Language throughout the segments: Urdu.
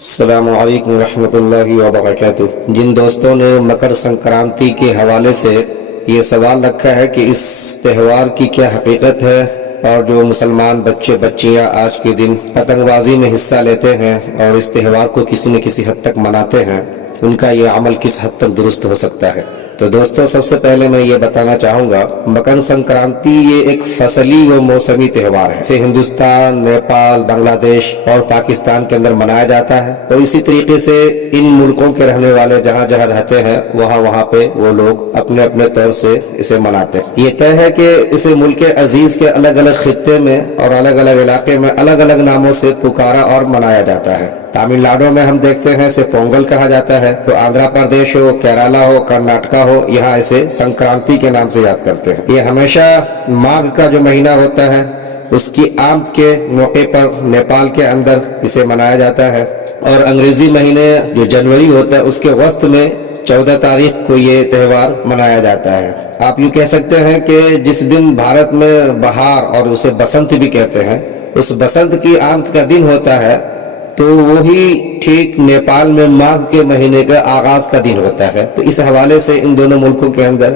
السلام علیکم ورحمۃ اللہ وبرکاتہ۔ جن دوستوں نے مکر سنکرانتی کے حوالے سے یہ سوال رکھا ہے کہ اس تہوار کی کیا حقیقت ہے، اور جو مسلمان بچے بچیاں آج کے دن پتنگ بازی میں حصہ لیتے ہیں اور اس تہوار کو کسی نہ کسی حد تک مناتے ہیں، ان کا یہ عمل کس حد تک درست ہو سکتا ہے۔ تو دوستوں، سب سے پہلے میں یہ بتانا چاہوں گا، مکر سنکرانتی یہ ایک فصلی و موسمی تہوار ہے۔ اسے ہندوستان، نیپال، بنگلہ دیش اور پاکستان کے اندر منایا جاتا ہے، اور اسی طریقے سے ان ملکوں کے رہنے والے جہاں جہاں رہتے ہیں وہاں پہ وہ لوگ اپنے اپنے طور سے اسے مناتے ہیں۔ یہ طے ہے کہ اسے ملک عزیز کے الگ الگ خطے میں اور الگ الگ علاقے میں الگ الگ ناموں سے پکارا اور منایا جاتا ہے۔ تامل ناڈو میں ہم دیکھتے ہیں اسے پونگل کہا جاتا ہے، تو آندھرا پردیش ہو، کیرالا ہو، کرناٹکا ہو، یہاں اسے سنکرانتی کے نام سے یاد کرتے ہیں۔ یہ ہمیشہ ماگھ کا جو مہینہ ہوتا ہے اس کی آمد کے موقع پر نیپال کے اندر اسے منایا جاتا ہے، اور انگریزی مہینے جو جنوری ہوتا ہے اس کے وسط میں 14 تاریخ کو یہ تہوار منایا جاتا ہے۔ آپ یوں کہہ سکتے ہیں کہ جس دن بھارت میں بہار، اور اسے بسنت بھی کہتے ہیں، اس بسنت کی آمد کا دن ہوتا ہے، تو وہی ٹھیک نیپال میں ماگھ کے مہینے کا آغاز کا دن ہوتا ہے۔ تو اس حوالے سے ان دونوں ملکوں کے اندر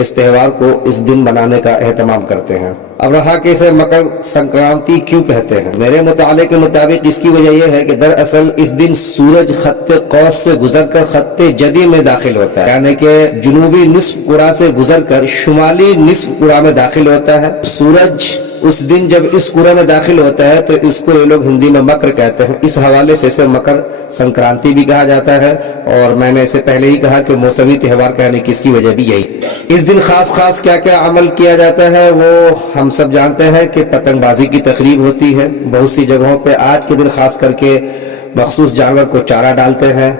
اس تہوار کو اس دن منانے کا اہتمام کرتے ہیں۔ اب رہا کہ اسے مکر سنکرانتی کیوں کہتے ہیں، میرے مطالعے کے مطابق اس کی وجہ یہ ہے کہ دراصل اس دن سورج خط قوس سے گزر کر خط جدی میں داخل ہوتا ہے، یعنی کہ جنوبی نصف کرہ سے گزر کر شمالی نصف کرہ میں داخل ہوتا ہے۔ سورج اس دن جب اس کرہ میں داخل ہوتا ہے تو اس کو یہ لوگ ہندی میں مکر کہتے ہیں، اس حوالے سے اسے مکر سنکرانتی بھی کہا جاتا ہے۔ اور میں نے اسے پہلے ہی کہا کہ موسمی تہوار کہنے کی اس کی وجہ بھی یہی۔ اس دن خاص کیا کیا عمل کیا جاتا ہے وہ ہم سب جانتے ہیں کہ پتنگ بازی کی تقریب ہوتی ہے۔ بہت سی جگہوں پہ آج کے دن خاص کر کے مخصوص جانور کو چارہ ڈالتے ہیں،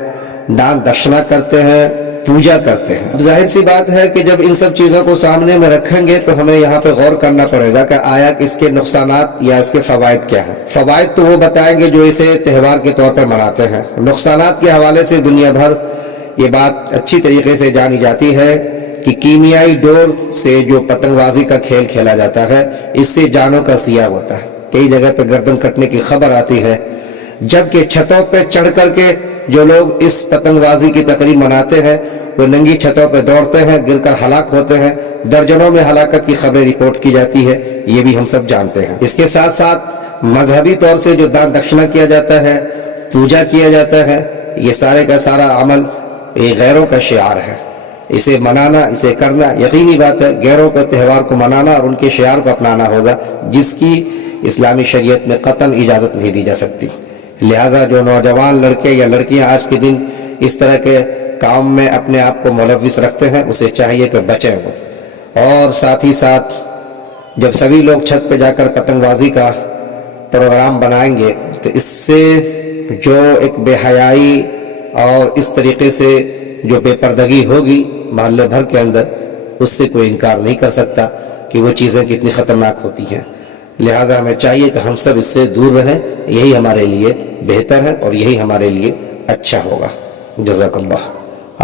دان دکشنا کرتے ہیں، پوجا کرتے ہیں۔ اب ظاہر سی بات ہے کہ جب ان سب چیزوں کو سامنے میں رکھیں گے تو ہمیں یہاں پہ غور کرنا پڑے گا کہ آیا اس کے نقصانات یا اس کے فوائد کیا ہیں۔ فوائد تو وہ بتائیں گے جو اسے تہوار کے طور پر مناتے ہیں۔ نقصانات کے حوالے سے دنیا بھر یہ بات اچھی طریقے سے جانی جاتی ہے کہ کیمیائی ڈور سے جو پتنگ بازی کا کھیل کھیلا جاتا ہے، اس سے جانوں کا سیاہ ہوتا ہے، کئی جگہ پہ گردن کٹنے کی خبر آتی ہے، جبکہ چھتوں پہ چڑھ کر کے جو لوگ اس پتنگ بازی کی تقریب مناتے ہیں وہ ننگی چھتوں پہ دوڑتے ہیں، گر کر ہلاک ہوتے ہیں، درجنوں میں ہلاکت کی خبریں رپورٹ کی جاتی ہے، یہ بھی ہم سب جانتے ہیں۔ اس کے ساتھ ساتھ مذہبی طور سے جو دان دکشنا کیا جاتا ہے، پوجا کیا جاتا ہے، یہ سارے کا سارا عمل یہ غیروں کا شعار ہے۔ اسے منانا، اسے کرنا یقینی بات ہے، غیروں کے تہوار کو منانا اور ان کے شعار کو اپنانا ہوگا، جس کی اسلامی شریعت میں قطعاً اجازت نہیں دی جا سکتی۔ لہٰذا جو نوجوان لڑکے یا لڑکیاں آج کے دن اس طرح کے کام میں اپنے آپ کو ملوث رکھتے ہیں، اسے چاہیے کہ بچیں وہ۔ اور ساتھ ہی ساتھ جب سبھی لوگ چھت پہ جا کر پتنگ بازی کا پروگرام بنائیں گے تو اس سے جو ایک بے حیائی اور اس طریقے سے جو بے پردگی ہوگی محلے بھر کے اندر، اس سے کوئی انکار نہیں کر سکتا کہ وہ چیزیں کتنی خطرناک ہوتی ہیں۔ لہٰذا ہمیں چاہیے کہ ہم سب اس سے دور رہیں، یہی ہمارے لیے بہتر ہے اور یہی ہمارے لیے اچھا ہوگا۔ جزاک اللہ۔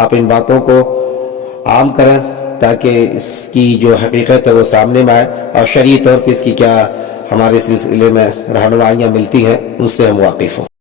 آپ ان باتوں کو عام کریں تاکہ اس کی جو حقیقت ہے وہ سامنے میں آئے، اور شرعی طور پہ اس کی کیا ہمارے سلسلے میں رہنمائیاں ملتی ہیں ان سے ہم واقف ہوں۔